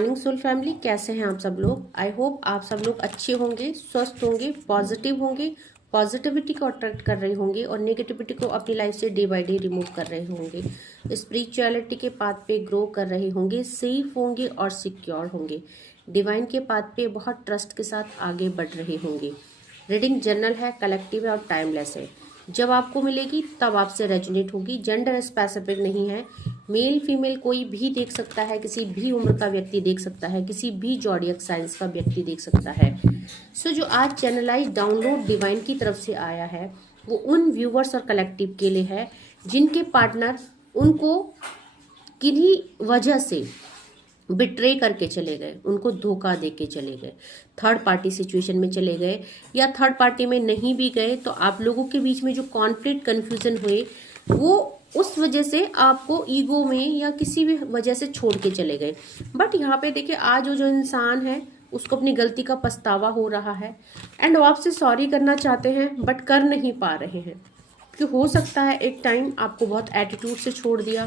Morning soul family, कैसे हैं आप सब लोग। आई होप आप सब लोग अच्छे होंगे, स्वस्थ होंगे, पॉजिटिव होंगे, पॉजिटिविटी को अट्रैक्ट कर रहे होंगे और नेगेटिविटी को अपनी लाइफ से डे बाय डे रिमूव कर रहे होंगे, स्पिरिचुअलिटी के पाथ पे ग्रो कर रहे होंगे, सेफ होंगे और सिक्योर होंगे, डिवाइन के पाथ पे बहुत ट्रस्ट के साथ आगे बढ़ रहे होंगे। रीडिंग जनरल है, कलेक्टिव है और टाइमलेस है। जब आपको मिलेगी तब आपसे रेजोनेट होगी। जेंडर स्पेसिफिक नहीं है, मेल फीमेल कोई भी देख सकता है, किसी भी उम्र का व्यक्ति देख सकता है, किसी भी जॉडियक साइंस का व्यक्ति देख सकता है। सो जो आज चैनलाइज डाउनलोड डिवाइन की तरफ से आया है वो उन व्यूवर्स और कलेक्टिव के लिए है जिनके पार्टनर उनको किन्हीं वजह से बिट्रे करके चले गए, उनको धोखा दे के चले गए, थर्ड पार्टी सिचुएशन में चले गए, या थर्ड पार्टी में नहीं भी गए तो आप लोगों के बीच में जो कॉन्फ्लिक्ट कन्फ्यूजन हुए वो उस वजह से आपको ईगो में या किसी भी वजह से छोड़ के चले गए। बट यहाँ पे देखिए आज वो जो इंसान है उसको अपनी गलती का पछतावा हो रहा है एंड वो आपसे सॉरी करना चाहते हैं बट कर नहीं पा रहे हैं, क्योंकि हो सकता है एक टाइम आपको बहुत एटीट्यूड से छोड़ दिया,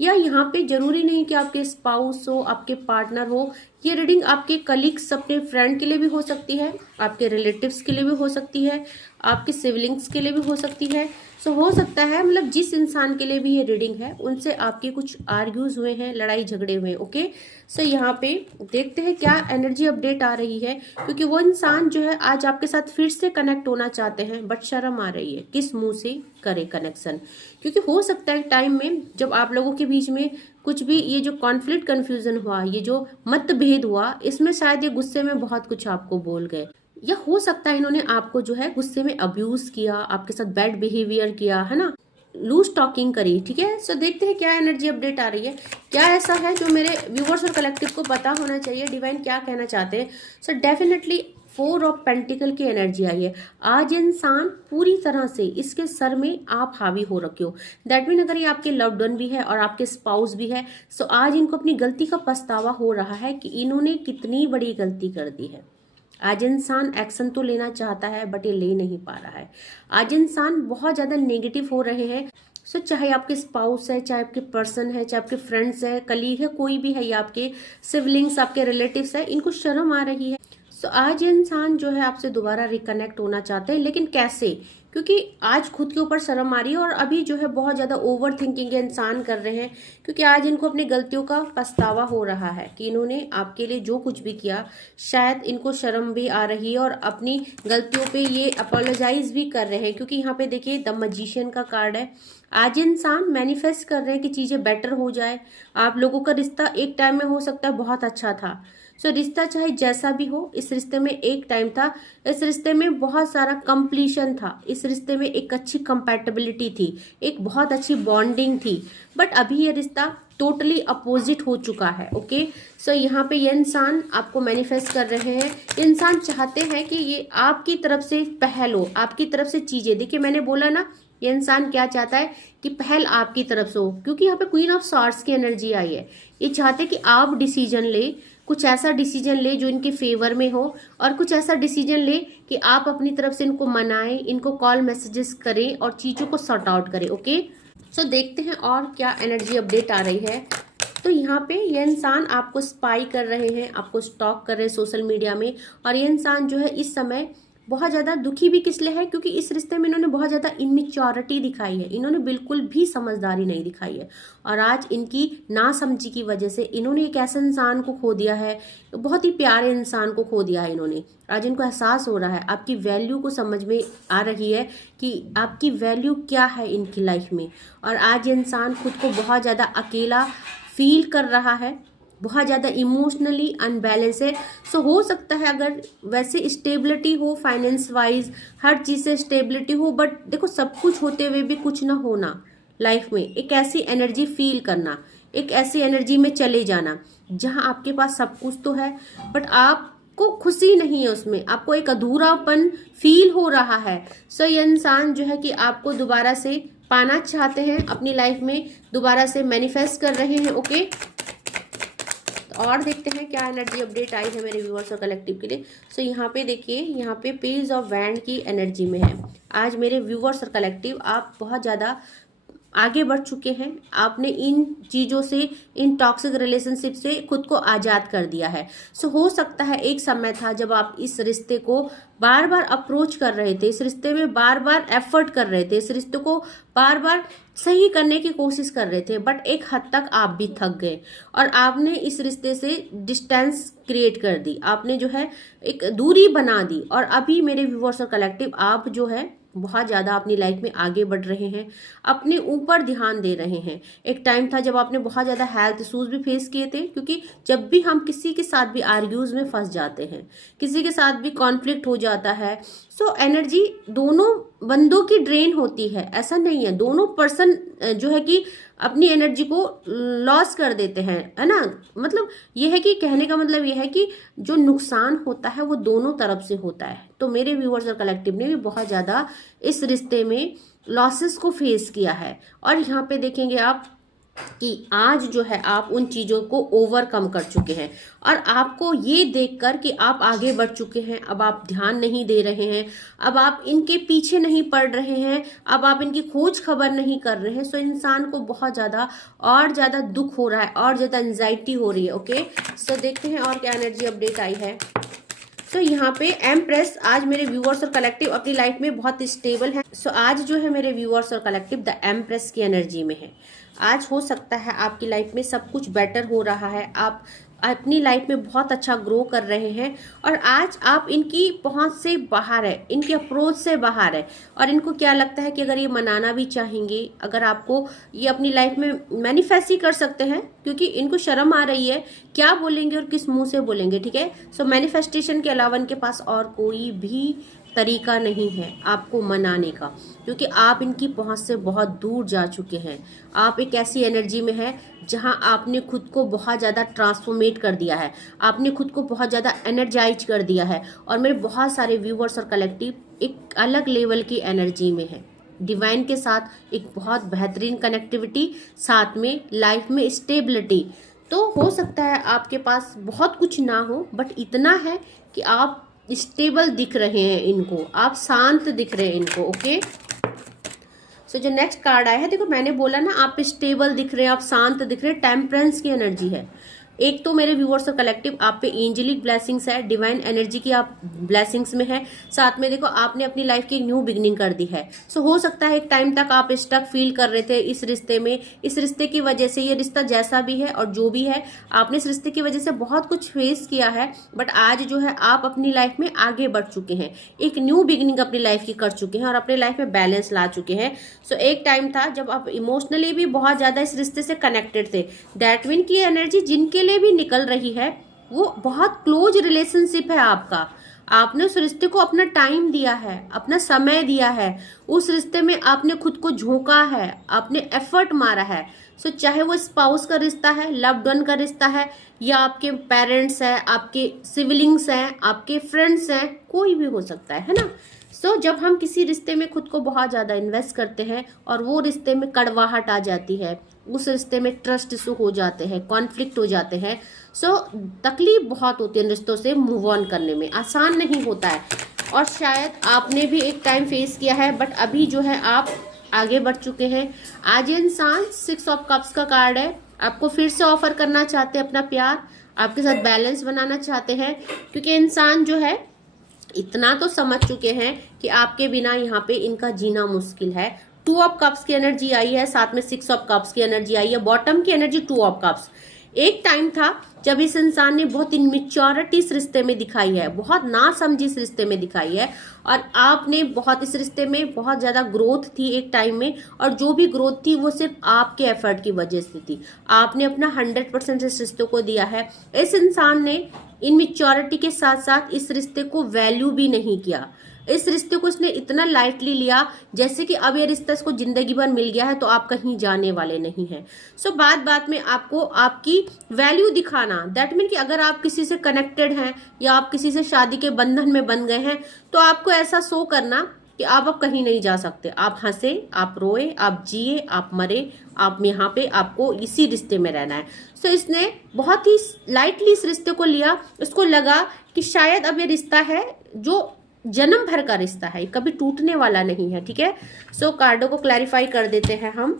या यहाँ पे जरूरी नहीं कि आपके स्पाउस हो, आपके पार्टनर हो। ये रीडिंग आपके कलीग्स, अपने फ्रेंड के लिए भी हो सकती है, आपके रिलेटिव्स के लिए भी हो सकती है, आपके सिबलिंग्स के लिए भी हो सकती है। सो हो सकता है मतलब जिस इंसान के लिए भी ये रीडिंग है उनसे आपके कुछ आर्ग्यूज हुए हैं, लड़ाई झगड़े हुए हैं। ओके, सो यहाँ पे देखते हैं क्या एनर्जी अपडेट आ रही है, क्योंकि वो इंसान जो है आज आपके साथ फिर से कनेक्ट होना चाहते हैं बट शर्म आ रही है किस मुंह से करे कनेक्शन, क्योंकि हो सकता है टाइम में जब आप लोगों के बीच में कुछ भी ये जो कॉन्फ्लिक्ट कन्फ्यूजन हुआ, ये जो मतभेद हुआ, इसमें शायद ये गुस्से में बहुत कुछ आपको बोल गए, या हो सकता है इन्होंने आपको जो है गुस्से में अब्यूज किया, आपके साथ बैड बिहेवियर किया, है ना, लूज टॉकिंग करी। ठीक है, सो देखते हैं क्या एनर्जी अपडेट आ रही है, क्या ऐसा है जो मेरे व्यूवर्स और कलेक्टिव को पता होना चाहिए, डिवाइन क्या कहना चाहते हैं। सो डेफिनेटली 4 ऑफ पेंटिकल की एनर्जी आई है। आज इंसान पूरी तरह से इसके सर में आप हावी हो रखे हो, दैट मीन अगर ये आपके लव्ड वन भी है और आपके स्पाउस भी है, सो आज इनको अपनी गलती का पछतावा हो रहा है कि इन्होंने कितनी बड़ी गलती कर दी है। आज इंसान एक्शन तो लेना चाहता है बट ये ले नहीं पा रहा है। आज इंसान बहुत ज्यादा नेगेटिव हो रहे हैं। सो चाहे आपके स्पाउस है, चाहे आपके पर्सन है, चाहे आपके फ्रेंड्स है, कलीग है, कोई भी है, या आपके सिबलिंग्स, आपके रिलेटिव्स है, इनको शर्म आ रही है। सो आज ये इंसान जो है आपसे दोबारा रिकनेक्ट होना चाहते हैं, लेकिन कैसे, क्योंकि आज खुद के ऊपर शर्म आ रही है और अभी जो है बहुत ज्यादा ओवर थिंकिंग इंसान कर रहे हैं, क्योंकि आज इनको अपनी गलतियों का पछतावा हो रहा है कि इन्होंने आपके लिए जो कुछ भी किया, शायद इनको शर्म भी आ रही है और अपनी गलतियों पे ये अपोलोजाइज भी कर रहे हैं, क्योंकि यहाँ पे देखिए द मैजिशियन का कार्ड है। आज इंसान मैनिफेस्ट कर रहे हैं कि चीजें बेटर हो जाए। आप लोगों का रिश्ता एक टाइम में हो सकता है बहुत अच्छा था। सो रिश्ता चाहे जैसा भी हो, इस रिश्ते में एक टाइम था, इस रिश्ते में बहुत सारा कंप्लीशन था, इस रिश्ते में एक अच्छी कंपैटिबिलिटी थी, एक बहुत अच्छी बॉन्डिंग थी, बट अभी ये रिश्ता टोटली अपोजिट हो चुका है। ओके, सो यहाँ पे ये इंसान आपको मैनिफेस्ट कर रहे हैं, इंसान चाहते हैं कि ये आपकी तरफ से पहल हो, आपकी तरफ से चीजें, देखिए मैंने बोला ना, ये इंसान क्या चाहता है कि पहल आपकी तरफ से हो, क्योंकि यहाँ पे क्वीन ऑफ सॉर्ड्स की एनर्जी आई है। ये चाहते कि आप डिसीजन ले, कुछ ऐसा डिसीजन ले जो इनके फेवर में हो, और कुछ ऐसा डिसीजन ले कि आप अपनी तरफ से इनको मनाएं, इनको कॉल मैसेजेस करें और चीजों को सॉर्ट आउट करें। ओके, सो देखते हैं और क्या एनर्जी अपडेट आ रही है। तो यहाँ पे ये इंसान आपको स्पाई कर रहे हैं, आपको स्टॉक कर रहे हैं सोशल मीडिया में, और ये इंसान जो है इस समय बहुत ज्यादा दुखी भी किस लिए है, क्योंकि इस रिश्ते में इन्होंने बहुत ज्यादा इनमेच्योरिटी दिखाई है, इन्होंने बिल्कुल भी समझदारी नहीं दिखाई है, और आज इनकी नासमझी की वजह से इन्होंने एक ऐसे इंसान को खो दिया है, बहुत ही प्यारे इंसान को खो दिया है इन्होंने। आज इनको एहसास हो रहा है, आपकी वैल्यू को समझ में आ रही है कि आपकी वैल्यू क्या है इनकी लाइफ में, और आज इंसान खुद को बहुत ज्यादा अकेला फील कर रहा है, बहुत ज़्यादा इमोशनली अनबैलेंस है। सो हो सकता है अगर वैसे स्टेबिलिटी हो, फाइनेंस वाइज हर चीज़ से स्टेबिलिटी हो, बट देखो सब कुछ होते हुए भी कुछ ना होना लाइफ में, एक ऐसी एनर्जी फील करना, एक ऐसी एनर्जी में चले जाना जहां आपके पास सब कुछ तो है बट आपको खुशी नहीं है उसमें, आपको एक अधूरापन फील हो रहा है। सो ये इंसान जो है कि आपको दोबारा से पाना चाहते हैं अपनी लाइफ में, दोबारा से मैनिफेस्ट कर रहे हैं। ओके, और देखते हैं क्या एनर्जी अपडेट आई है मेरे व्यूअर्स और कलेक्टिव के लिए। सो यहाँ पे देखिए, यहाँ पे पेज ऑफ वैंड की एनर्जी में है। आज मेरे व्यूअर्स और कलेक्टिव आप बहुत ज़्यादा आगे बढ़ चुके हैं, आपने इन चीज़ों से, इन टॉक्सिक रिलेशनशिप से खुद को आज़ाद कर दिया है। सो हो सकता है एक समय था जब आप इस रिश्ते को बार बार अप्रोच कर रहे थे, इस रिश्ते में बार बार एफर्ट कर रहे थे, इस रिश्ते को बार बार सही करने की कोशिश कर रहे थे, बट एक हद तक आप भी थक गए और आपने इस रिश्ते से डिस्टेंस क्रिएट कर दी, आपने जो है एक दूरी बना दी। और अभी मेरे व्यूअर्स और कलेक्टिव, आप जो है बहुत ज़्यादा अपनी लाइफ में आगे बढ़ रहे हैं, अपने ऊपर ध्यान दे रहे हैं। एक टाइम था जब आपने बहुत ज़्यादा हेल्थ इशूज़ भी फेस किए थे, क्योंकि जब भी हम किसी के साथ भी आर्ग्यूज़ में फंस जाते हैं, किसी के साथ भी कॉन्फ्लिक्ट हो जाता है, सो एनर्जी दोनों बंदों की ड्रेन होती है। ऐसा नहीं है, दोनों पर्सन जो है कि अपनी एनर्जी को लॉस कर देते हैं, है ना। मतलब ये है कि कहने का मतलब ये है कि जो नुकसान होता है वो दोनों तरफ से होता है। तो मेरे व्यूअर्स और कलेक्टिव ने भी बहुत ज़्यादा इस रिश्ते में लॉसेस को फेस किया है। और यहाँ पे देखेंगे आप कि आज जो है आप उन चीज़ों को ओवरकम कर चुके हैं और आपको ये देखकर कि आप आगे बढ़ चुके हैं, अब आप ध्यान नहीं दे रहे हैं, अब आप इनके पीछे नहीं पड़ रहे हैं, अब आप इनकी खोज खबर नहीं कर रहे हैं। सो इंसान को बहुत ज़्यादा और ज़्यादा दुख हो रहा है और ज़्यादा एंजाइटी हो रही है। ओके, सो देखते हैं और क्या एनर्जी अपडेट आई है। सो यहाँ पे एम्प्रेस, आज मेरे व्यूअर्स और कलेक्टिव अपनी लाइफ में बहुत स्टेबल है। सो आज जो है मेरे व्यूअर्स और कलेक्टिव द एम्प्रेस की एनर्जी में है। आज हो सकता है आपकी लाइफ में सब कुछ बेटर हो रहा है, आप अपनी लाइफ में बहुत अच्छा ग्रो कर रहे हैं और आज आप इनकी पहुंच से बाहर है, इनके अप्रोच से बाहर है और इनको क्या लगता है कि अगर ये मनाना भी चाहेंगे, अगर आपको ये अपनी लाइफ में मैनिफेस्ट ही कर सकते हैं, क्योंकि इनको शर्म आ रही है क्या बोलेंगे और किस मुंह से बोलेंगे। ठीक है, सो मैनिफेस्टेशन के अलावा इनके पास और कोई भी तरीका नहीं है आपको मनाने का, क्योंकि आप इनकी पहुंच से बहुत दूर जा चुके हैं। आप एक ऐसी एनर्जी में है जहां आपने खुद को बहुत ज़्यादा ट्रांसफॉर्मेट कर दिया है, आपने खुद को बहुत ज़्यादा एनर्जाइज कर दिया है। और मेरे बहुत सारे व्यूअर्स और कलेक्टिव एक अलग लेवल की एनर्जी में है, डिवाइन के साथ एक बहुत बेहतरीन कनेक्टिविटी, साथ में लाइफ में स्टेबिलिटी। तो हो सकता है आपके पास बहुत कुछ ना हो, बट इतना है कि आप स्टेबल दिख रहे हैं इनको, आप शांत दिख रहे हैं इनको। ओके, सो जो नेक्स्ट कार्ड आया है, देखो मैंने बोला ना आप स्टेबल दिख रहे हैं, आप शांत दिख रहे हैं, टेम्परेंस की एनर्जी है। एक तो मेरे व्यूअर्स और कलेक्टिव आप पे एंजेलिक ब्लेसिंग्स है, डिवाइन एनर्जी की आप ब्लेसिंग्स में है, साथ में देखो आपने अपनी लाइफ की एक न्यू बिगनिंग कर दी है। सो हो सकता है एक टाइम तक आप स्टक फील कर रहे थे इस रिश्ते में, इस रिश्ते की वजह से, ये रिश्ता जैसा भी है और जो भी है, आपने इस रिश्ते की वजह से बहुत कुछ फेस किया है, बट आज जो है आप अपनी लाइफ में आगे बढ़ चुके हैं, एक न्यू बिगनिंग अपनी लाइफ की कर चुके हैं और अपनी लाइफ में बैलेंस ला चुके हैं। सो एक टाइम था जब आप इमोशनली भी बहुत ज्यादा इस रिश्ते से कनेक्टेड थे। दैट मीन की एनर्जी जिनके लिए भी निकल रही है वो बहुत क्लोज रिलेशनशिप है आपका, आपने उस रिश्ते को अपना टाइम दिया है, अपना समय दिया है, उस रिश्ते में आपने खुद को झोंका है, आपने एफर्ट मारा है। सो चाहे वो स्पाउस का रिश्ता है, लव्ड वन का रिश्ता है, या आपके पेरेंट्स हैं, आपके सिबलिंग्स हैं, आपके फ्रेंड्स हैं, कोई भी हो सकता है ना। सो जब हम किसी रिश्ते में खुद को बहुत ज़्यादा इन्वेस्ट करते हैं और वो रिश्ते में कड़वाहट आ जाती है, उस रिश्ते में ट्रस्ट इशू हो जाते हैं, कॉन्फ्लिक्ट हो जाते हैं, सो तकलीफ बहुत होती है इन रिश्तों से मूव ऑन करने में, आसान नहीं होता है। और शायद आपने भी एक टाइम फेस किया है, बट अभी जो है आप आगे बढ़ चुके हैं। आज ये इंसान 6 ऑफ कप्स का कार्ड है, आपको फिर से ऑफर करना चाहते हैं अपना प्यार, आपके साथ बैलेंस बनाना चाहते हैं, क्योंकि इंसान जो है इतना तो समझ चुके हैं कि आपके बिना यहाँ पे इनका जीना मुश्किल है। 2 ऑफ कप्स की एनर्जी आई है, साथ में 6 ऑफ कप्स की एनर्जी आई है, बॉटम की एनर्जी 2 ऑफ कप्स। एक टाइम था जब इस इंसान ने बहुत इनमेच्योरिटी इस रिश्ते में दिखाई है, बहुत ना समझी इस रिश्ते में दिखाई है, और आपने बहुत इस रिश्ते में बहुत ज़्यादा ग्रोथ थी एक टाइम में, और जो भी ग्रोथ थी वो सिर्फ आपके एफर्ट की वजह से थी, आपने अपना 100% इस रिश्ते को दिया है। इस इंसान ने इनमेच्योरिटी के साथ साथ इस रिश्ते को वैल्यू भी नहीं किया, इस रिश्ते को इसने इतना लाइटली लिया जैसे कि अब ये रिश्ता इसको जिंदगी भर मिल गया है तो आप कहीं जाने वाले नहीं हैं। सो बात बात में आपको आपकी वैल्यू दिखाना, दैट मीन कि अगर आप किसी से कनेक्टेड हैं या आप किसी से शादी के बंधन में बन गए हैं तो आपको ऐसा शो करना कि आप अब कहीं नहीं जा सकते, आप हंसे, आप रोए, आप जिए, आप मरे, आप यहाँ पे आपको इसी रिश्ते में रहना है। सो इसने बहुत ही लाइटली इस रिश्ते को लिया, उसको लगा कि शायद अब ये रिश्ता है जो जन्म भर का रिश्ता है, कभी टूटने वाला नहीं है। ठीक है, सो कार्डों को क्लैरिफाई कर देते हैं हम।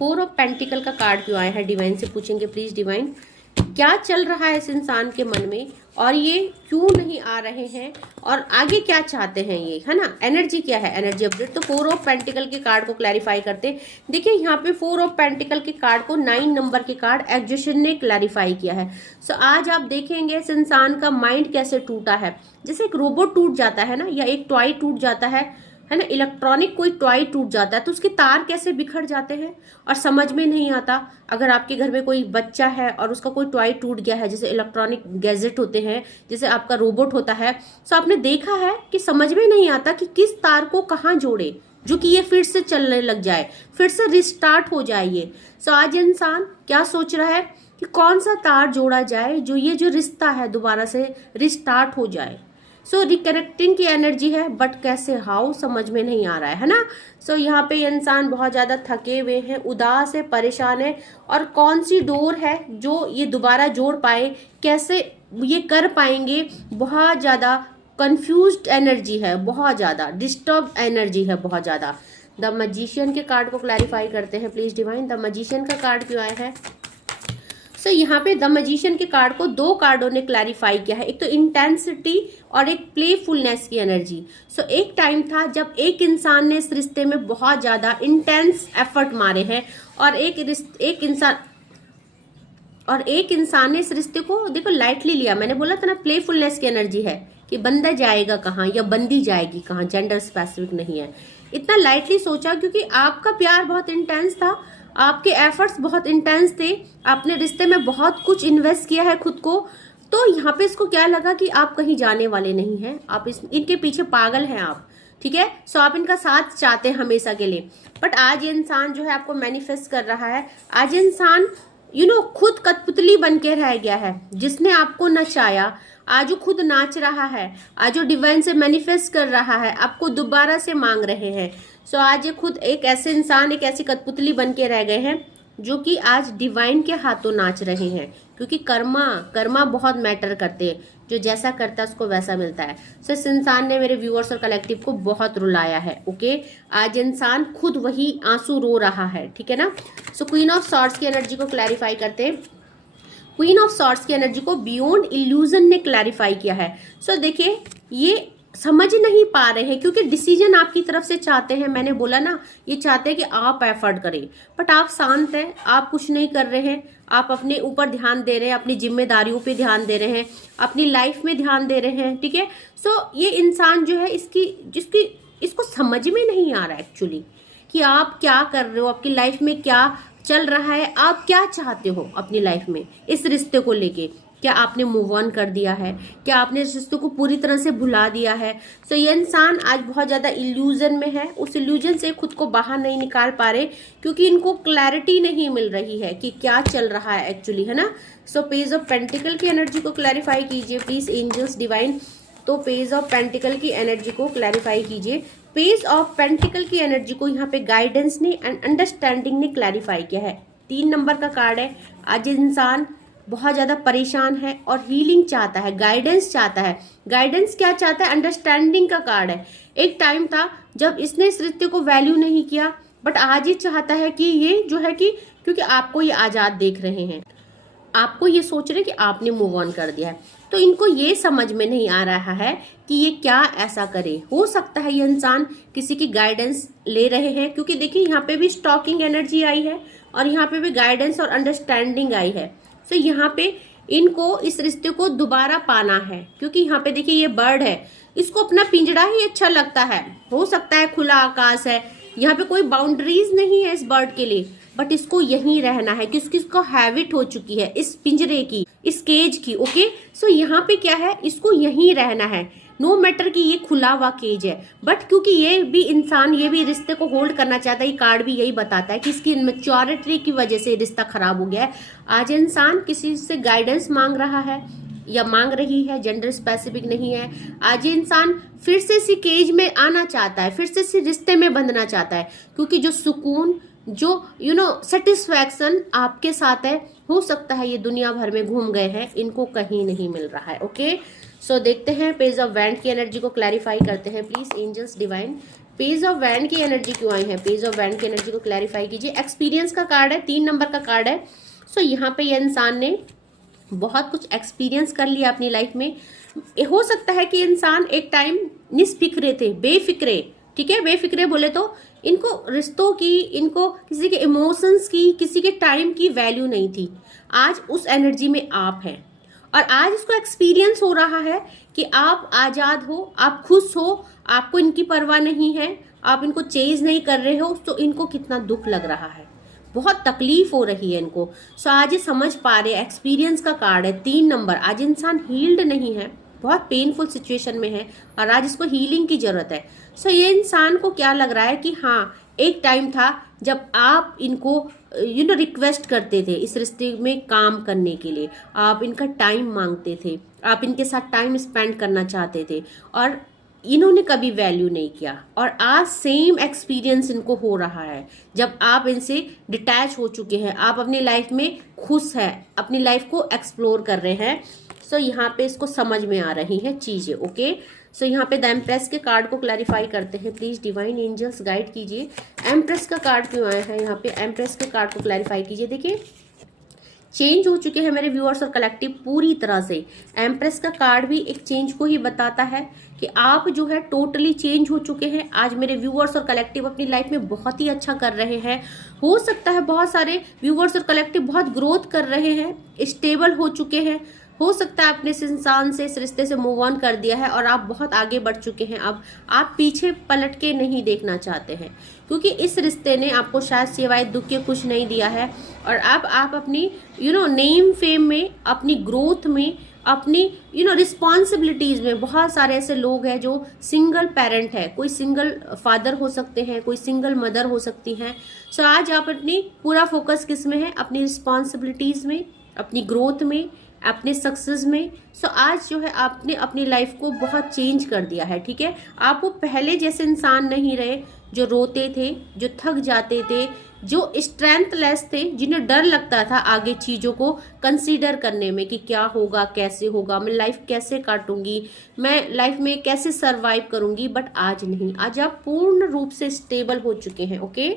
4 ऑफ पेंटिकल का कार्ड क्यों आया है? डिवाइन से पूछेंगे प्लीज डिवाइन, क्या चल रहा है इस इंसान के मन में और ये क्यों नहीं आ रहे हैं और आगे क्या चाहते हैं ये, है ना? एनर्जी क्या है, एनर्जी अपडेट। तो 4 ऑफ पेंटिकल के कार्ड को क्लैरिफाई करते। देखिए यहाँ पे 4 ऑफ पेंटिकल के कार्ड को 9 नंबर के कार्ड एग्जिशन ने क्लैरिफाई किया है। सो आज आप देखेंगे इस इंसान का माइंड कैसे टूटा है, जैसे एक रोबोट टूट जाता है ना, या एक टॉय टूट जाता है ना, इलेक्ट्रॉनिक कोई टॉय टूट जाता है तो उसके तार कैसे बिखर जाते हैं और समझ में नहीं आता। अगर आपके घर में कोई बच्चा है और उसका कोई टॉय टूट गया है, जैसे इलेक्ट्रॉनिक गैजेट होते हैं, जैसे आपका रोबोट होता है, तो आपने देखा है कि समझ में नहीं आता कि किस तार को कहाँ जोड़े जो कि ये फिर से चलने लग जाए, फिर से रिस्टार्ट हो जाए ये। सो आज इंसान क्या सोच रहा है कि कौन सा तार जोड़ा जाए जो ये जो रिश्ता है दोबारा से रिस्टार्ट हो जाए। सो रिकनेक्टिंग की एनर्जी है, बट कैसे, हाउ, समझ में नहीं आ रहा है ना। सो यहाँ पे इंसान बहुत ज्यादा थके हुए हैं, उदास है, परेशान है, और कौन सी डोर है जो ये दोबारा जोड़ पाए, कैसे ये कर पाएंगे, बहुत ज्यादा कंफ्यूज्ड एनर्जी है, बहुत ज्यादा डिस्टर्ब एनर्जी है, बहुत ज्यादा। द मैजिशियन के कार्ड को क्लैरिफाई करते हैं प्लीज डिवाइन, द मैजिशियन का कार्ड क्यों आया है? सो यहाँ पे द मैजिशियन के कार्ड को 2 कार्डों ने क्लैरिफाई किया है, एक तो इंटेंसिटी और एक प्लेफुलनेस की एनर्जी। सो एक टाइम था जब एक इंसान ने इस रिश्ते में बहुत ज्यादा इंटेंस एफर्ट मारे हैं और एक इंसान ने इस रिश्ते को देखो लाइटली लिया। मैंने बोला था ना प्लेफुलनेस की एनर्जी है कि बंदा जाएगा कहाँ या बंदी जाएगी कहाँ, जेंडर स्पेसिफिक नहीं है, इतना लाइटली सोचा क्योंकि आपका प्यार बहुत इंटेंस था, आपके एफर्ट्स बहुत इंटेंस थे, आपने रिश्ते में बहुत कुछ इन्वेस्ट किया है खुद को। तो यहाँ पे इसको क्या लगा कि आप कहीं जाने वाले नहीं हैं, आप इनके पीछे पागल हैं आप, ठीक है। सो आप इनका साथ चाहते हैं हमेशा के लिए, बट आज ये इंसान जो है आपको मैनिफेस्ट कर रहा है। आज इंसान खुद कठपुतली बन के रह गया है, जिसने आपको नचाया आज वो खुद नाच रहा है, आज वो डिवाइन से मैनिफेस्ट कर रहा है, आपको दोबारा से मांग रहे हैं। सो आज ये खुद एक ऐसे इंसान, एक ऐसी कठपुतली बन के रह गए हैं जो कि आज डिवाइन के हाथों नाच रहे हैं, क्योंकि कर्मा बहुत मैटर करते हैं, जो जैसा करता है उसको वैसा मिलता है। सो इस इंसान ने मेरे व्यूअर्स और कलेक्टिव को बहुत रुलाया है, ओके। आज इंसान खुद वही आंसू रो रहा है, ठीक है ना। सो क्वीन ऑफ सॉर्ड्स की एनर्जी को क्लैरिफाई करते हैं। क्वीन ऑफ सॉर्ड्स की एनर्जी को बियॉन्ड इल्यूजन ने क्लैरिफाई किया है। सो देखिए ये समझ नहीं पा रहे हैं क्योंकि डिसीजन आपकी तरफ से चाहते हैं, मैंने बोला ना, ये चाहते हैं कि आप एफर्ट करें, बट आप शांत हैं, आप कुछ नहीं कर रहे हैं, आप अपने ऊपर ध्यान दे रहे हैं, अपनी जिम्मेदारियों पे ध्यान दे रहे हैं, अपनी लाइफ में ध्यान दे रहे हैं, ठीक है। सो ये इंसान जो है इसको समझ में नहीं आ रहा है एक्चुअली कि आप क्या कर रहे हो, आपकी लाइफ में क्या चल रहा है, आप क्या चाहते हो अपनी लाइफ में इस रिश्ते को लेके। क्या आपने मूव ऑन कर दिया है, क्या आपने इस रिश्ते को पूरी तरह से भुला दिया है। सो ये इंसान आज बहुत ज्यादा इल्यूजन में है, उस इल्यूजन से खुद को बाहर नहीं निकाल पा रहे क्योंकि इनको क्लैरिटी नहीं मिल रही है कि क्या चल रहा है एक्चुअली, है ना। सो पेज ऑफ पेंटिकल की एनर्जी को क्लैरिफाई कीजिए प्लीज एंजल्स डिवाइन। तो पेज ऑफ पेंटिकल की एनर्जी को क्लैरिफाई कीजिए। पेज ऑफ पेंटिकल की एनर्जी को यहाँ पे गाइडेंस ने एंड अंडरस्टैंडिंग ने क्लैरिफाई किया है। 3 नंबर का कार्ड है। आज इंसान बहुत ज्यादा परेशान है और हीलिंग चाहता है, गाइडेंस चाहता है। गाइडेंस क्या चाहता है? अंडरस्टैंडिंग का कार्ड है। एक टाइम था जब इसने इस रिश्ते को वैल्यू नहीं किया, बट आज ये चाहता है कि ये जो है कि क्योंकि आपको ये आजाद देख रहे हैं, आपको ये सोच रहे हैं कि आपने मूव ऑन कर दिया है, तो इनको ये समझ में नहीं आ रहा है कि ये क्या ऐसा करे। हो सकता है ये इंसान किसी की गाइडेंस ले रहे हैं, क्योंकि देखिए यहाँ पे भी स्टॉकिंग एनर्जी आई है और यहाँ पे भी गाइडेंस और अंडरस्टैंडिंग आई है। तो यहाँ पे इनको इस रिश्ते को दोबारा पाना है, क्योंकि यहाँ पे देखिए ये बर्ड है, इसको अपना पिंजरा ही अच्छा लगता है। हो सकता है खुला आकाश है, यहाँ पे कोई बाउंड्रीज नहीं है इस बर्ड के लिए, बट इसको यहीं रहना है क्योंकि इसको हैबिट हो चुकी है इस पिंजरे की, इस केज की, ओके। सो यहाँ पे क्या है, इसको यहीं रहना है, नो मैटर कि ये खुला हुआ केज है, बट क्योंकि ये भी इंसान ये भी रिश्ते को होल्ड करना चाहता है। ये कार्ड भी यही बताता है कि इसकी मैच्योरिटी की वजह से रिश्ता खराब हो गया है। आज इंसान किसी से गाइडेंस मांग रहा है या मांग रही है, जेंडर स्पेसिफिक नहीं है। आज ये इंसान फिर से इसी केज में आना चाहता है, फिर से इसी रिश्ते में बंधना चाहता है, क्योंकि जो सुकून, जो सेटिस्फैक्शन आपके साथ है, हो सकता है ये दुनिया भर में घूम गए हैं, इनको कहीं नहीं मिल रहा है, ओके। सो देखते हैं पेज ऑफ वैंड की एनर्जी को क्लैरिफाई करते हैं please angels divine. Page of wand की एनर्जी क्यों आई है, पेज ऑफ वैंड की एनर्जी को क्लैरिफाई कीजिए। एक्सपीरियंस का कार्ड है, 3 नंबर का कार्ड है। सो यहाँ पे ये इंसान ने बहुत कुछ एक्सपीरियंस कर लिया अपनी लाइफ में। हो सकता है कि इंसान एक टाइम निस्फिक्रे थे, बेफिक्रे, ठीक है, बेफिक्रे बोले तो इनको रिश्तों की, इनको किसी के इमोशंस की, किसी के टाइम की वैल्यू नहीं थी। आज उस एनर्जी में आप हैं और आज इसको एक्सपीरियंस हो रहा है कि आप आजाद हो, आप खुश हो, आपको इनकी परवाह नहीं है, आप इनको चेज नहीं कर रहे हो, तो इनको कितना दुख लग रहा है, बहुत तकलीफ हो रही है इनको। सो आज ये समझ पा रहे, एक्सपीरियंस का कार्ड है 3 नंबर। आज इंसान हील्ड नहीं है, बहुत पेनफुल सिचुएशन में है और आज इसको हीलिंग की जरूरत है। सो ये इंसान को क्या लग रहा है कि हाँ, एक टाइम था जब आप इनको रिक्वेस्ट करते थे इस रिश्ते में काम करने के लिए, आप इनका टाइम मांगते थे, आप इनके साथ टाइम स्पेंड करना चाहते थे और इन्होंने कभी वैल्यू नहीं किया। और आज सेम एक्सपीरियंस इनको हो रहा है जब आप इनसे डिटैच हो चुके हैं, आप अपनी लाइफ में खुश हैं, अपनी लाइफ को एक्सप्लोर कर रहे हैं। सो यहाँ पे इसको समझ में आ रही हैं चीजें। ओके, सो यहाँ पे द एम्प्रेस के कार्ड को क्लैरिफाई करते हैं प्लीज डिवाइन एंजल्स गाइड कीजिए। एम्प्रेस का कार्ड क्यों आया है यहाँ पे, एम्प्रेस के कार्ड को क्लैरिफाई कीजिए। देखिए चेंज हो चुके हैं मेरे व्यूअर्स और कलेक्टिव पूरी तरह से। एम्प्रेस का कार्ड भी एक चेंज को ही बताता है कि आप जो है टोटली चेंज हो चुके हैं। आज मेरे व्यूअर्स और कलेक्टिव अपनी लाइफ में बहुत ही अच्छा कर रहे हैं। हो सकता है बहुत सारे व्यूअर्स और कलेक्टिव बहुत ग्रोथ कर रहे हैं, स्टेबल हो चुके हैं। हो सकता है आपने इस इंसान से, इस रिश्ते से मूव ऑन कर दिया है और आप बहुत आगे बढ़ चुके हैं। अब आप पीछे पलट के नहीं देखना चाहते हैं क्योंकि इस रिश्ते ने आपको शायद सिवाय दुख के कुछ नहीं दिया है। और अब आप अपनी नेम फेम में, अपनी ग्रोथ में, अपनी रिस्पॉन्सिबिलिटीज में, बहुत सारे ऐसे लोग हैं जो सिंगल पेरेंट है, कोई सिंगल फादर हो सकते हैं, कोई सिंगल मदर हो सकती हैं। सो आज आप अपनी पूरा फोकस किस में है, अपनी रिस्पॉन्सिबिलिटीज में, अपनी ग्रोथ में, अपने सक्सेस में। सो आज जो है आपने अपनी लाइफ को बहुत चेंज कर दिया है, ठीक है। आप वो पहले जैसे इंसान नहीं रहे जो रोते थे, जो थक जाते थे, जो स्ट्रेंथलेस थे, जिन्हें डर लगता था आगे चीजों को कंसीडर करने में कि क्या होगा, कैसे होगा, मैं लाइफ कैसे काटूंगी, मैं लाइफ में कैसे सरवाइव करूंगी। बट आज नहीं, आज आप पूर्ण रूप से स्टेबल हो चुके हैं। ओके,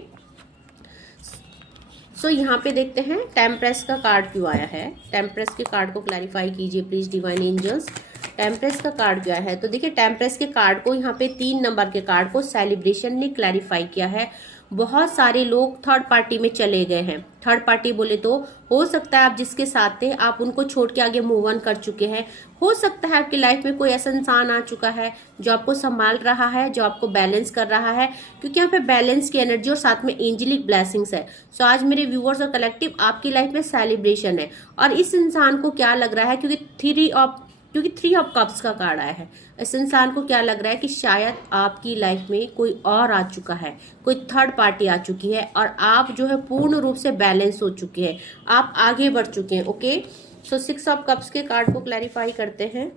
सो यहाँ पे देखते हैं टेम्प्रेस का कार्ड क्यों आया है। टेम्प्रेस के कार्ड को क्लैरिफाई कीजिए प्लीज डिवाइन एंजल्स। टेम्प्रेस का कार्ड क्या है, तो देखिए टेम्प्रेस के कार्ड को, यहाँ पे 3 नंबर के कार्ड को सेलिब्रेशन ने क्लैरिफाई किया है। बहुत सारे लोग थर्ड पार्टी में चले गए हैं। थर्ड पार्टी बोले तो हो सकता है आप जिसके साथ थे आप उनको छोड़ के आगे मूव ऑन कर चुके हैं। हो सकता है आपकी लाइफ में कोई ऐसा इंसान आ चुका है जो आपको संभाल रहा है, जो आपको बैलेंस कर रहा है, क्योंकि यहाँ पे बैलेंस की एनर्जी और साथ में एंजेलिक ब्लेसिंग्स है। सो आज मेरे व्यूअर्स और कलेक्टिव आपकी लाइफ में सेलिब्रेशन है। और इस इंसान को क्या लग रहा है, क्योंकि 3 ऑफ कप्स का कार्ड आया है, इस इंसान को क्या लग रहा है कि शायद आपकी लाइफ में कोई और आ चुका है, कोई थर्ड पार्टी आ चुकी है और आप जो है पूर्ण रूप से बैलेंस हो चुके हैं, आप आगे बढ़ चुके हैं। ओके, सो 6 ऑफ कप्स के कार्ड को क्लैरिफाई करते हैं।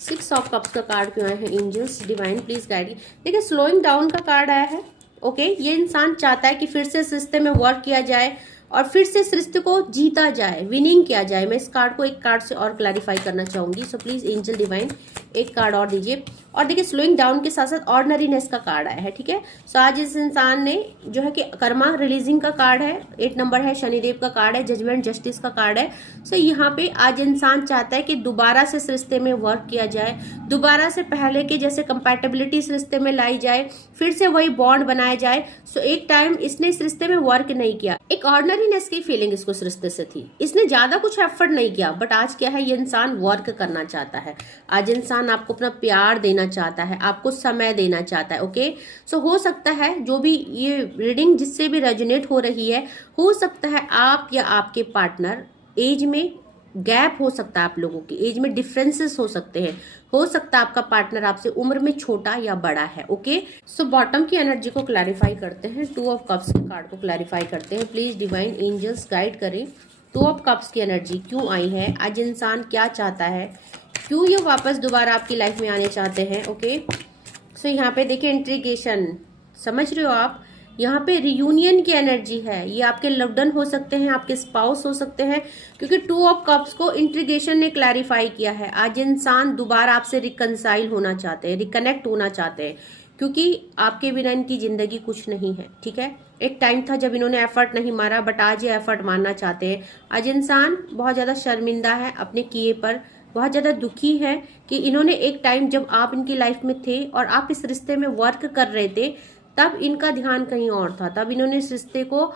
6 ऑफ कप्स का कार्ड क्यों आया है, एंजल्स डिवाइन प्लीज गाइड। देखिए स्लोइंग डाउन का कार्ड आया है। ओके, ये इंसान चाहता है कि फिर से इस रिश्ते में वर्क किया जाए और फिर से इस रिश्ते को जीता जाए, विनिंग किया जाए। मैं इस कार्ड को एक कार्ड से और क्लैरिफाई करना चाहूंगी। सो प्लीज एंजल डिवाइन एक कार्ड और दीजिए। और देखिए स्लोइंग डाउन के साथ साथ ऑर्डिनरीनेस का कार्ड आया है, ठीक है। सो आज इस इंसान ने जो है कि कर्मा रिलीजिंग का कार्ड है, 8 नंबर है, शनिदेव का कार्ड है, जजमेंट जस्टिस का कार्ड है। सो यहाँ पे आज इंसान चाहता है कि दोबारा से इस रिश्ते में वर्क किया जाए, दोबारा से पहले के जैसे कंपैटिबिलिटी इस रिश्ते में लाई जाए, फिर से वही बॉन्ड बनाया जाए। सो एक टाइम इसने इस रिश्ते में वर्क नहीं किया, एक ऑर्डिनरीनेस की फीलिंग इसको इस रिश्ते से थी, इसने ज्यादा कुछ एफर्ट नहीं किया। बट आज क्या है, ये इंसान वर्क करना चाहता है। आज इंसान आपको अपना प्यार देना चाहता है, आपको समय देना चाहता है। ओके, सो हो सकता है जो भी ये रीडिंग जिससे भी रेजोनेट हो रही है, हो सकता है आप या आपके पार्टनर एज में गैप हो सकता है, आप लोगों की एज में डिफरेंसेस हो सकते हैं। हो सकता है आपका पार्टनर आपसे उम्र में छोटा या बड़ा है। ओके, सो बॉटम की एनर्जी को क्लैरिफाई करते हैं। 2 ऑफ कप्स के कार्ड को क्लैरिफाई करते हैं। प्लीज डिवाइन एंजल्स गाइड करें। 2 ऑफ कप्स की एनर्जी क्यों आई है, आज इंसान क्या चाहता है, क्यों ये वापस दोबारा आपकी लाइफ में आने चाहते हैं। ओके, सो यहाँ पे देखिए इंट्रीगेशन, समझ रहे हो आप यहाँ पे रियूनियन की एनर्जी है, ये आपके लव्ड वन हो सकते हैं, आपके स्पाउस हो सकते हैं, क्योंकि 2 ऑफ कप्स को इंट्रीगेशन ने क्लैरिफाई किया है। आज इंसान दोबारा आपसे रिकंसाइल होना चाहते हैं, रिकनेक्ट होना चाहते हैं, क्योंकि आपके बिना इनकी जिंदगी कुछ नहीं है। ठीक है, एक टाइम था जब इन्होंने एफर्ट नहीं मारा, बट आज ये एफर्ट मारना चाहते हैं। आज इंसान बहुत ज्यादा शर्मिंदा है अपने किए पर, बहुत ज्यादा दुखी है कि इन्होंने एक टाइम जब आप इनकी लाइफ में थे और आप इस रिश्ते में वर्क कर रहे थे, तब इनका ध्यान कहीं और था, तब इन्होंने इस रिश्ते को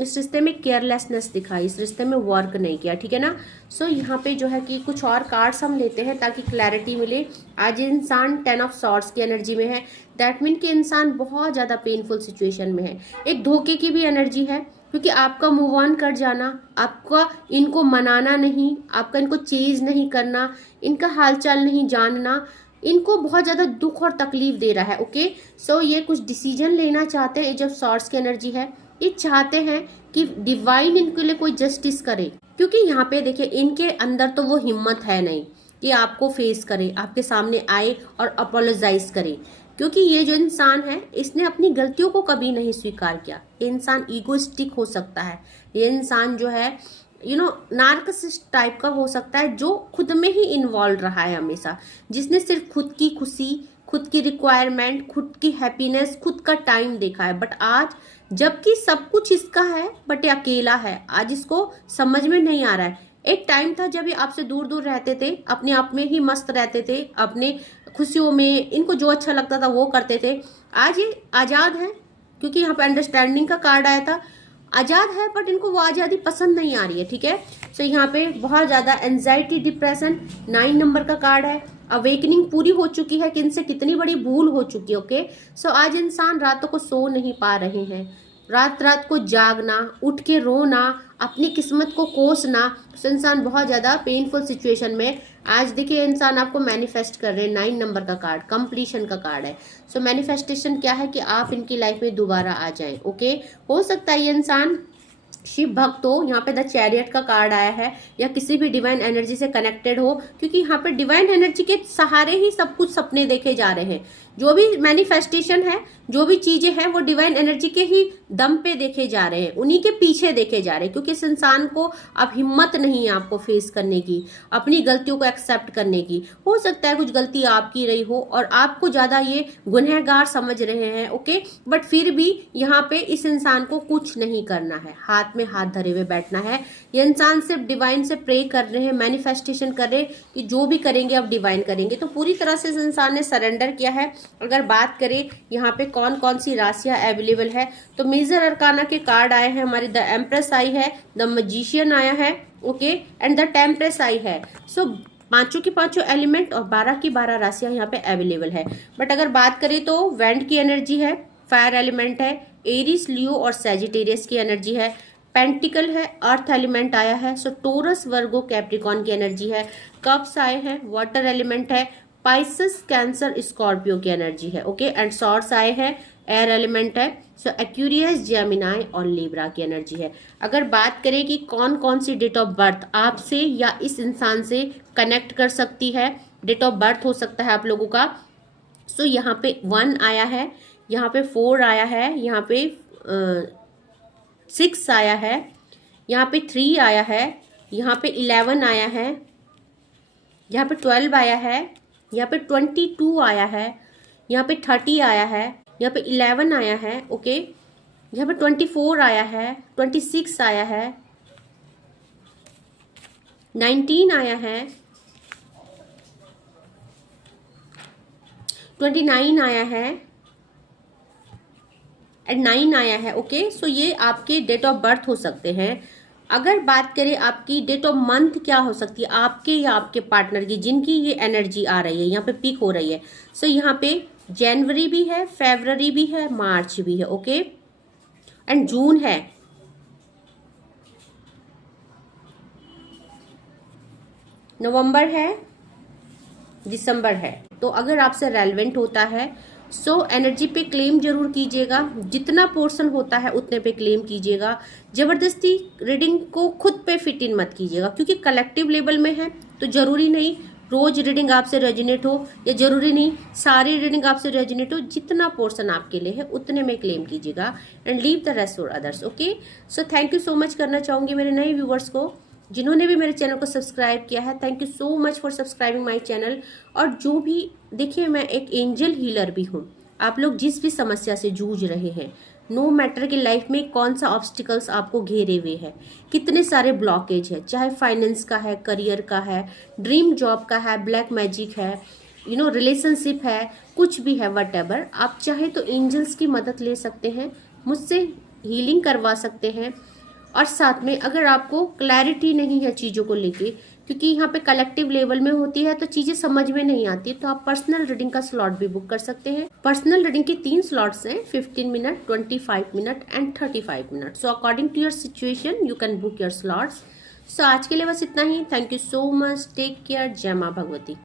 इस रिश्ते में केयरलेसनेस दिखाई, इस रिश्ते में वर्क नहीं किया। ठीक है ना। सो यहाँ पे जो है कि कुछ और कार्ड्स हम लेते हैं ताकि क्लैरिटी मिले। आज इंसान 10 ऑफ सॉर्ड्स की एनर्जी में है, दैट मीन कि इंसान बहुत ज़्यादा पेनफुल सिचुएशन में है। एक धोखे की भी एनर्जी है, क्योंकि आपका मूव ऑन कर जाना, आपका इनको मनाना नहीं, आपका इनको चेज नहीं करना, इनका हालचाल नहीं जानना, इनको बहुत ज़्यादा दुख और तकलीफ दे रहा है। ओके, सो ये कुछ डिसीजन लेना चाहते हैं। जब सॉर्ड्स की एनर्जी है, ये चाहते हैं कि डिवाइन इनके लिए कोई जस्टिस करे, क्योंकि यहाँ पे देखिए इनके अंदर तो वो हिम्मत है नहीं कि आपको फेस करे, आपके सामने आए और अपोलोजाइज करे, क्योंकि ये जो इंसान है इसने अपनी गलतियों को कभी नहीं स्वीकार किया। ये इंसान ईगोइस्टिक हो सकता है, ये इंसान जो है नार्कसिस्ट टाइप का हो सकता है, जो खुद में ही इन्वॉल्व रहा है हमेशा, जिसने सिर्फ खुद की खुशी, खुद की रिक्वायरमेंट, खुद की हैप्पीनेस, खुद का टाइम देखा है। बट आज जबकि सब कुछ इसका है, बट ये अकेला है, आज इसको समझ में नहीं आ रहा है। एक टाइम था जब ये आपसे दूर दूर रहते थे, अपने आप में ही मस्त रहते थे, अपने खुशियों में इनको जो अच्छा लगता था वो करते थे। आज ये आजाद है, क्योंकि यहाँ पे अंडरस्टैंडिंग का कार्ड आया था। आजाद है, बट इनको वो आजादी पसंद नहीं आ रही है। ठीक है, सो यहाँ पे बहुत ज्यादा एंजाइटी, डिप्रेशन, 9 नंबर का कार्ड है। अवेकनिंग पूरी हो चुकी है कि इनसे कितनी बड़ी भूल हो चुकी है। ओके, सो आज इंसान रातों को सो नहीं पा रहे हैं, रात रात को जागना, उठ के रोना, अपनी किस्मत को कोसना। सो इंसान बहुत ज्यादा पेनफुल सिचुएशन में। आज देखिए इंसान आपको मैनिफेस्ट कर रहे हैं, 9 नंबर का कार्ड कंप्लीशन का कार्ड है। सो मैनिफेस्टेशन क्या है कि आप इनकी लाइफ में दोबारा आ जाएं। ओके, हो सकता है ये इंसान शिव भक्त हो, यहाँ पे द चैरियट का कार्ड आया है, या किसी भी डिवाइन एनर्जी से कनेक्टेड हो, क्योंकि यहाँ पे डिवाइन एनर्जी के सहारे ही सब कुछ सपने देखे जा रहे हैं। जो भी मैनिफेस्टेशन है, जो भी चीजें हैं, वो डिवाइन एनर्जी के ही दम पे देखे जा रहे हैं, उन्हीं के पीछे देखे जा रहे हैं, क्योंकि इस इंसान को अब हिम्मत नहीं है आपको फेस करने की, अपनी गलतियों को एक्सेप्ट करने की। हो सकता है कुछ गलती आपकी रही हो और आपको ज्यादा ये गुनहगार समझ रहे हैं। ओके, बट फिर भी यहाँ पे इस इंसान को कुछ नहीं करना है, हाथ में हाथ धरे हुए बैठना है। ये इंसान सिर्फ डिवाइन से प्रे कर रहे हैं, मैनिफेस्टेशन कर रहे हैं कि जो भी करेंगे अब डिवाइन करेंगे। तो पूरी तरह से इस इंसान ने सरेंडर किया है। अगर बात करें यहाँ पे कौन कौन सी राशियां अवेलेबल है, तो मेजर अरकाना के कार्ड आए हैं हमारी। द एम्प्रेस आई है, द मैजिशियन आया है, ओके, एंड द टेम्प्रेस आई है। सो पांचों की पांचों एलिमेंट और 12 की 12 राशियां यहाँ पे अवेलेबल है। बट अगर बात करें तो वेंट की एनर्जी है, फायर एलिमेंट है, एरिस, लियो और सैजिटेरियस की एनर्जी है, पेंटिकल है, अर्थ एलिमेंट आया है। सो टोरस, वर्गो, कैप्रिकॉन की एनर्जी है, कप्स आए हैं, वाटर एलिमेंट है, पाइसेस, कैंसर, स्कॉर्पियो की एनर्जी है। ओके, एंड सॉर्ड्स आए हैं, एयर एलिमेंट है। सो एक्यूरियस, जेमिनाई और लिब्रा की एनर्जी है। अगर बात करें कि कौन कौन सी डेट ऑफ बर्थ आपसे या इस इंसान से कनेक्ट कर सकती है, डेट ऑफ बर्थ हो सकता है आप लोगों का। सो यहाँ पे 1 आया है, यहाँ पे 4 आया है, यहाँ पे 6 आया है, यहाँ पे 3 आया है, यहाँ पे 11 आया है, यहाँ पे 12 आया है, यहाँ पे 22 आया है, यहाँ पे 30 आया है, यहाँ पे 11 आया है। ओके, यहाँ पे 24 आया है, 26 आया है, 19 आया है, 29 आया है एंड 9 आया है। ओके, सो ये आपके डेट ऑफ बर्थ हो सकते हैं। अगर बात करें आपकी डेट ऑफ मंथ क्या हो सकती है, आपके या आपके पार्टनर की, जिनकी ये एनर्जी आ रही है, यहाँ पे पीक हो रही है। सो यहाँ पे जनवरी भी है, फरवरी भी है, मार्च भी है, ओके, एंड जून है। नवंबर है, दिसंबर है। तो अगर आपसे रेलेवेंट होता है सो एनर्जी पे क्लेम जरूर कीजिएगा, जितना पोर्शन होता है उतने पे क्लेम कीजिएगा। जबरदस्ती रीडिंग को खुद पे फिट इन मत कीजिएगा, क्योंकि कलेक्टिव लेवल में है तो जरूरी नहीं रोज रीडिंग आपसे रेजोनेट हो या जरूरी नहीं सारी रीडिंग आपसे रेजोनेट हो, जितना पोर्शन आपके लिए है उतने में क्लेम कीजिएगा and leave the rest for others. Okay, so thank you so much करना चाहूंगी मेरे नए व्यूवर्स को, जिन्होंने भी मेरे चैनल को सब्सक्राइब किया है। Thank you so much for subscribing my channel. और जो भी देखिए, मैं एक एंजल हीलर भी हूँ। आप लोग जिस भी समस्या से जूझ रहे हैं, नो मैटर कि लाइफ में कौन सा ऑब्स्टिकल्स आपको घेरे हुए है, कितने सारे ब्लॉकेज है, चाहे फाइनेंस का है, करियर का है, ड्रीम जॉब का है, ब्लैक मैजिक है, रिलेशनशिप है, कुछ भी है, वट एवर, आप चाहे तो एंजल्स की मदद ले सकते हैं, मुझसे हीलिंग करवा सकते हैं। और साथ में अगर आपको क्लैरिटी नहीं है चीज़ों को लेके, क्योंकि यहाँ पे कलेक्टिव लेवल में होती है तो चीज़ें समझ में नहीं आती, तो आप पर्सनल रीडिंग का स्लॉट भी बुक कर सकते हैं। पर्सनल रीडिंग के 3 स्लॉट्स हैं, 15 minute, 25 minute and 35 minute. So according to your situation you can book your slots. So आज के लिए बस इतना ही। Thank you so much, take care, जय माँ भगवती।